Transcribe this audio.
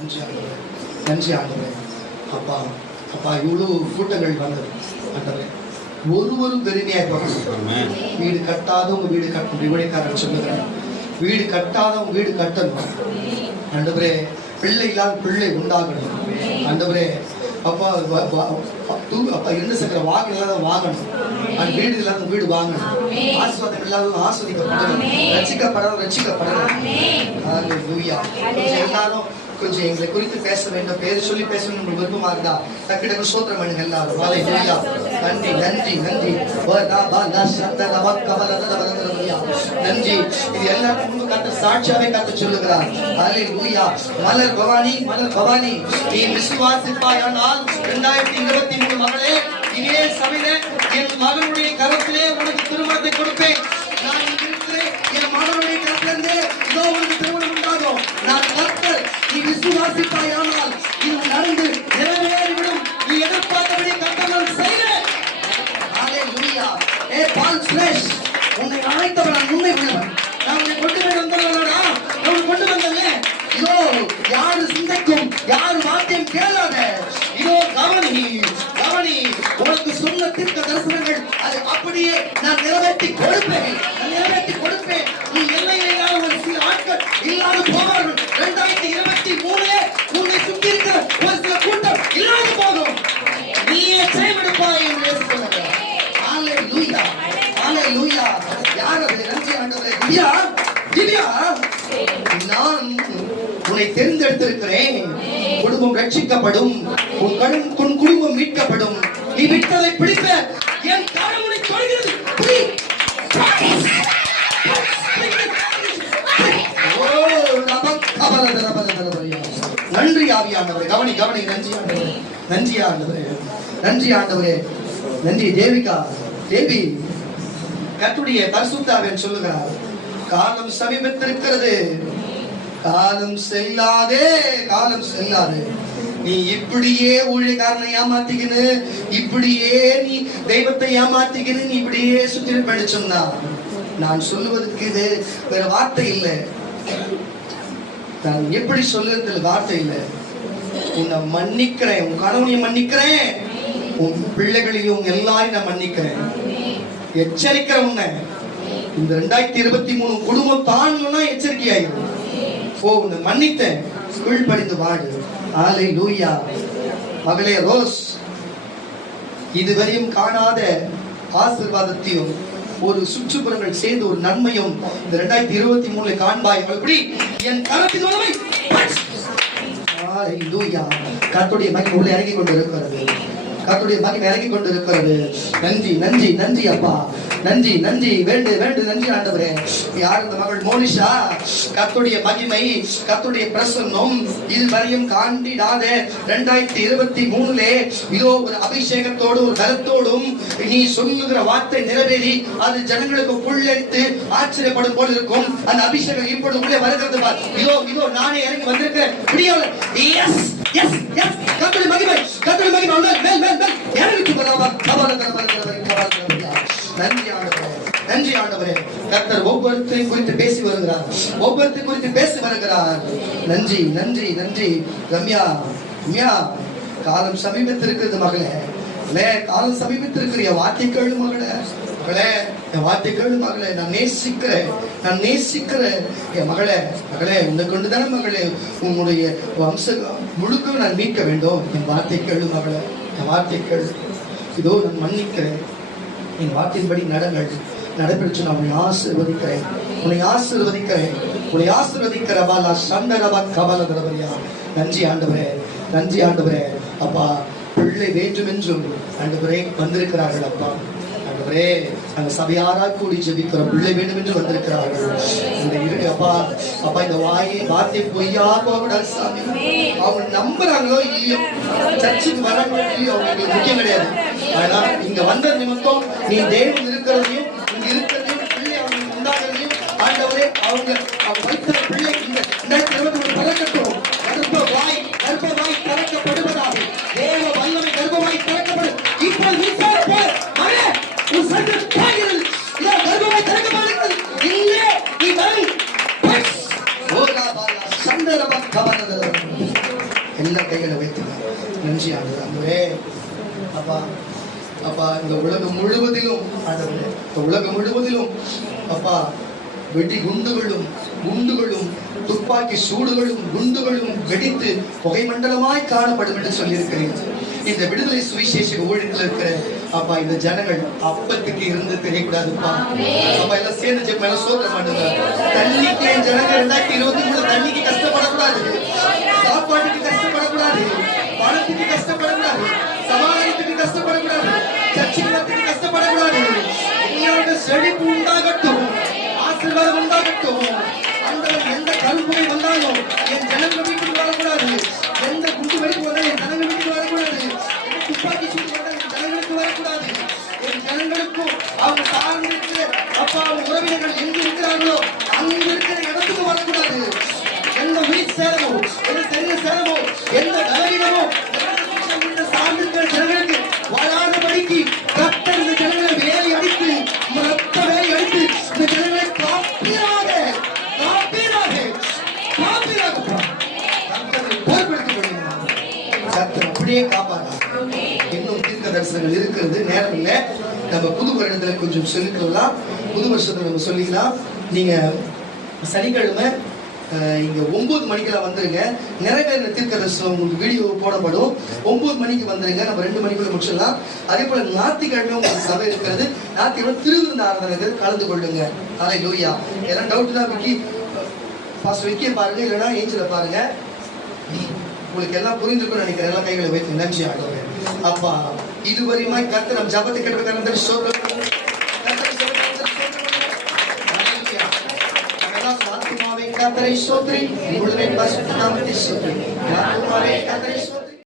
நன்றி ஆண்டவரே, நன்றி ஆண்டவரே. அப்பா அப்பா இவ்வளவு கூட்டங்கள் வந்தது ஆண்டவரே, ஒருவரும் பெருமையாக போகணும். வீடு கட்டாதவங்க வீடு கட்டணும். விவசாயக்காரன் சொல்லுகிறேன், வீடு கட்டாதவங்க வீடு கட்டணும் ஆண்டவரே. பிள்ளை இல்லாத பிள்ளை உண்டாகணும் ஆண்டவரே. அப்பா அப்பா இருந்த சக்கர வாகனம் இல்லாத வாங்கணும், அந்த வீடு இல்லாத வீடு வாங்கணும், ஆசீர்வாதம் இல்லாத ஆஸ்வதிக்கப்படணும், ரட்சிக்கப்படணும் ரட்சிக்கப்படணும். எல்லாரும் கொஞ்சம் எங்களை குறித்து பேச வேண்டும், பேர் சொல்லி பேசணும் விருப்பமா இருந்தா டக்கு சோத்திரம் பண்ணுங்க எல்லாரும். நன்றி நன்றி நன்றி நன்றி. இது எல்லாருக்கும் கத்த சாட்சியாவே கத்த சொல்லுகிறார். ஹல்லேலூயா. மலர் பவானி, மலர் பவானி, நீ விசுவாசிப்பாயானால் 2023 மகளே, இதே சபையில என் மகனுடைய கரத்திலே உனக்கு திருமணத்தை கொடுப்பேன். நான் இருக்கிறேன், என் மகனுடைய கரத்திலிருந்து இதோ உனக்கு திருமணம் உண்டாகும். நான் கர்த்தர். நீ விசுவாசிப்பாயானால் இது நடந்து நிறைவேறிவிடும். நீ எதிர்பார்த்தபடி கர்த்தர் செய்கிறேன். ஹல்லேலூயா. பால் ஃப்ரெஷ், உன்னை அழைத்தவன் நான் உண்மை உள்ளவன். நான் உன்னை கொண்டு போய் வந்தவனடா, நான் கொண்டு வந்தேன். இதோ யாரு சிந்தைக்கும் யாரு வார்த்தையும் கேளாத. இதோ கவனி கவனி, உனக்கு சொன்ன தீர்க்க தரிசனங்கள் அது அப்படியே நான் நிறைவேற்றி கொடுப்பேன், நான் நிறைவேற்றி கொடுப்பேன். நீ எல்லையிலே ஒரு சில ஆட்கள் இல்லாது போவார்கள். 2023 உன்னை சுற்றி இருக்கிற ஒரு சில கூட்டம் இல்லாது போகும். நீயே செயல்படுப்பாய் என்று சொல்லுங்க. ஹல்லேலூயா ஹல்லேலூயா. யார் அது? நன்றி ஆண்டவரே. திவ்யா திவ்யா, நான் உன்னை தேர்ந்தெடுத்திருக்கிறேன். குடும்பம் ரட்சிக்கப்படும், உன் குடும்பம் மீட்கப்படும். நீ விட்டதை பிடிக்க என் கரம் உன்னை சொல்கிறது. நன்றி ஆவியானவரே. கவனி கவனி. நன்றி ஆண்டவரே, நன்றி ஆண்டவரே, நன்றி ஆண்டவரே, நன்றி. தேவிகா தேவி, கர்த்தருடைய பரிசுத்த ஆவியானவர் சொல்லுகிறார், காலம் சமீபத்திருக்கிறது, காலம் செல்லாதே, காலம் செல்லாதே. நீ இப்படியே ஊழியக்காரனை ஏமாத்திக்கின்னு, இப்படியே நீ தெய்வத்தை ஏமாத்திக்கின்னு, நீ இப்படியே சுற்றி படிச்சோம்னா, நான் சொல்லுவதற்கு இது வேற வார்த்தை இல்லை. நான் எப்படி சொல்லுறது வார்த்தை இல்லை. உன்னை மன்னிக்கிறேன், உன் கணவனையும் மன்னிக்கிறேன், உன் பிள்ளைகளையும் எல்லாரையும் நான் மன்னிக்கிறேன். எச்சரிக்கிறேன் உன்னை. இந்த 2023 குடும்பம் தாண்டணும்னா எச்சரிக்கையாயிரும். உன்னை மன்னித்தேன், கீழ்ப்படிந்து வாடு. ஹல்லேலூயா. மகளே ரோஸ், இதுவரையும் காணாத ஆசீர்வாதத்தையும் ஒரு சுற்றுப்புறங்கள் செய்து ஒரு நன்மையும் இந்த 2023 காண்பாய். எப்படி என் கரத்தின் உணவை கர்த்தருடைய மகிமை உள்ளே இறங்கி கொண்டு இருக்கிறது. கர்த்தருடைய மகிமை இறங்கி கொண்டு இருக்கிறது. நன்றி நன்றி நன்றி அப்பா, நன்றி நன்றி. வேண்டு வேண்டு. நன்றி ஆண்டவரே. யார் இந்த மகள் மோனிஷா? கர்த்தருடைய மகிமை, கர்த்தருடைய பிரசன்னம் இதுவரையும் காண்டிடாத 2023 இதோ ஒரு அபிஷேகத்தோடு ஒரு பலத்தோடும் நீ சொல்லுகிற வார்த்தை நிறைவேறி அது ஜனங்களுக்கு புள்ளெடுத்து ஆச்சரியப்படும் போல இருக்கும். அந்த அபிஷேகம் இப்பொழுது உள்ளே வருகிறது. இதோ இதோ நானே இறங்கி வந்திருக்கிறேன். Yes yes yes. கர்த்தருடைய மகிமை, கர்த்தருடைய மகிமை மேல் மேல் மேல் இறங்கி நன்றி ஆண்டவரே, நன்றி ஆண்டவரே. கர்த்தர் ஒவ்வொருத்தரையும் குறித்து பேசி வருகிறார், ஒவ்வொருத்தரையும் குறித்து பேசி வருகிறார். நன்றி நன்றி நன்றி. ரம்யா ரம்யா, காலம் சமீபத்திருக்கிறது மகளே, காலம் சமீபத்திருக்கிற என் வார்த்தை கேளு மகளே, மகளே என் வார்த்தை கேளு மகளே. நான் நேசிக்கிறேன், நான் நேசிக்கிறேன் என் மகளே. மகளே, உன்னை கொண்டுதானே மகளே உன்னுடைய வம்ச முழுக்க நான் மீட்க வேண்டும். என் வார்த்தை கேளு மகளே, என் வார்த்தை கேளு. இதோ நான் மன்னிக்கிறேன், என் வார்த்தையின்படி நடங்கள். நடைபெற்று நான் உன்னை ஆசீர்வதிக்கிறேன், உன்னை ஆசீர்வதிக்கிறேன், உன்னை ஆசீர்வதிக்கிறவா. சந்தரவா கவல தரவரியா. நன்றி ஆண்டவரே, நன்றி ஆண்டவரே. அப்பா, பிள்ளை வேண்டும் என்றும் ஆண்டவரே வந்திருக்கிறார்கள். அப்பா ஆண்டவரே, நாங்கள் சபையாராக கூடி ஜெபிக்கிறோம். பிள்ளை வேண்டும் என்று வந்திருக்கிறார்கள். இந்த அப்பா அப்பா, இந்த வார்த்தை பொய்யா போகக்கூடாது சாமி. அவங்க நம்புறாங்களோ இல்லையோ, சர்ச்சுக்கு வராங்களோ இல்லையோ, அவங்களுக்கு முக்கியம் கிடையாது. ஆனா இங்க வந்த நிமித்தம் நீ தேவன் இருக்கிறதையும் இங்க இருக்கிறதையும் பிள்ளை அவங்களுக்கு உண்டாகிறதையும் ஆண்டவரே அவங்க வைத்த பிள்ளை இந்த 2023 பறக்கட்டும். கர்ப்பவாய் திறக்கப்படுவதாக. தேவ வல்லமை கர்ப்பவாய் திறக்கப்படும். இப்போ உன் சர்வ காய்கிறது கர்ப்பவாய் திறக்கப்படுகிறது. இல்லே நீ வரும். ஓ லா பாலா சந்தரவ கவனத எல்லா கைகளை வைத்துக்கலாம். நன்றி ஆண்டவரே. அப்பா அப்பா இந்த உலகம் முழுவதிலும் ஆண்டவரே, இந்த உலகம் முழுவதிலும் அப்பா வெடி குண்டுகளும் துப்பாக்கி சூடுகளும் குண்டுகளும் வெடித்து புகை மண்டலமாய் காணப்படும் என்று சொல்லியிருக்கிறேன். இந்த விடுதலை சுவிசேஷ ஊழியத்தில் இருக்கிற அப்பா இந்த ஜனங்கள் அப்பத்துக்கு இருந்து தெரியக்கூடாதுப்பா. அப்பா எல்லாம் சேர்ந்து ஜெபம் எல்லாம் சோதனை பண்ணுங்க. தண்ணிக்கு என் ஜனங்கள் 2023 தண்ணிக்கு கஷ்டப்படக்கூடாது, சாப்பாட்டுக்கு கஷ்டப்படக்கூடாது, பணத்துக்கு கஷ்டப்படக்கூடாது, சமாதானத்துக்கு கஷ்டப்படக்கூடாது, சர்ச்சைக்கு கஷ்டப்படக்கூடாது. என்னோட செழிப்பு உண்டாகட்டும், ஆசீர்வாதம் உண்டாகட்டும். அந்த எந்த கருப்புரை வந்தாலும் என் ஜனங்கள் வீட்டுக்கு வரக்கூடாது, எந்த குண்டு வெடிப்பு வந்தாலும் என் ஜனங்கள் வீட்டுக்கு வரக்கூடாது, எந்த துப்பாக்கி சூடு வந்தாலும் என் ஜனங்களுக்கு வரக்கூடாது. என் ஜனங்களுக்கும் அவங்க சார்ந்திருக்கிற அப்பா உறவினர்கள் எங்கு இருக்கிறார்களோ அங்கு இருக்கிற இடத்துக்கு வரக்கூடாது. எந்த உயிர் சேரமோ, எந்த சரீர சேரமோ, எந்த பலவீனமோ சார்ந்திருக்கிற ஜனங்களுக்கு வராதபடிக்கு கர்த்தர் இந்த ஜனங்களை வேலை அடித்து ரத்த வேலை அடித்து இந்த ஜனங்களை காப்பீராக அப்படியே காப்பாற்ற. இன்னும் தீர்க்க தரிசனங்கள் இருக்கிறது, நேரம் இல்லை. நம்ம புது வருடத்துல கொஞ்சம் சொல்லிக்கலாம், புது வருஷத்துல நம்ம சொல்லிக்கலாம். நீங்க சனிக்கிழமை இங்க 9 மணிக்கெல்லாம் வந்துருங்க. நிறைவேற தீர்க்க தரிசனம் உங்களுக்கு வீடியோ போடப்படும். 9 மணிக்கு வந்துருங்க, நம்ம 2 மணிக்குள்ள முடிச்சிடலாம். அதே போல ஞாயிற்றுக்கிழமை உங்களுக்கு சபை இருக்கிறது. ஞாயிற்றுக்கிழமை திருவிருந்த ஆராதனை கலந்து கொள்ளுங்க. ஹல்லேலூயா. எல்லாம் டவுட் தான் விக்கி பாஸ்டர் விக்கியை பாருங்க, இல்லைன்னா ஏஞ்சல பாருங்க. உங்களுக்கு எல்லாம் புரிஞ்சிருக்கும்னு நினைக்கிறேன். எல்லாம் கைகளை வைத்து நன்றி ஆடுவாங்க. அப்பா இதுவரையுமாய் கர்த்தர் நம் ஜபத்தை கேட்பதற்கான சோதனை கர்த்தரை சோதரி, முழுமை பரிசுத்த நாமத்தை சோதரி. கர்த்தரை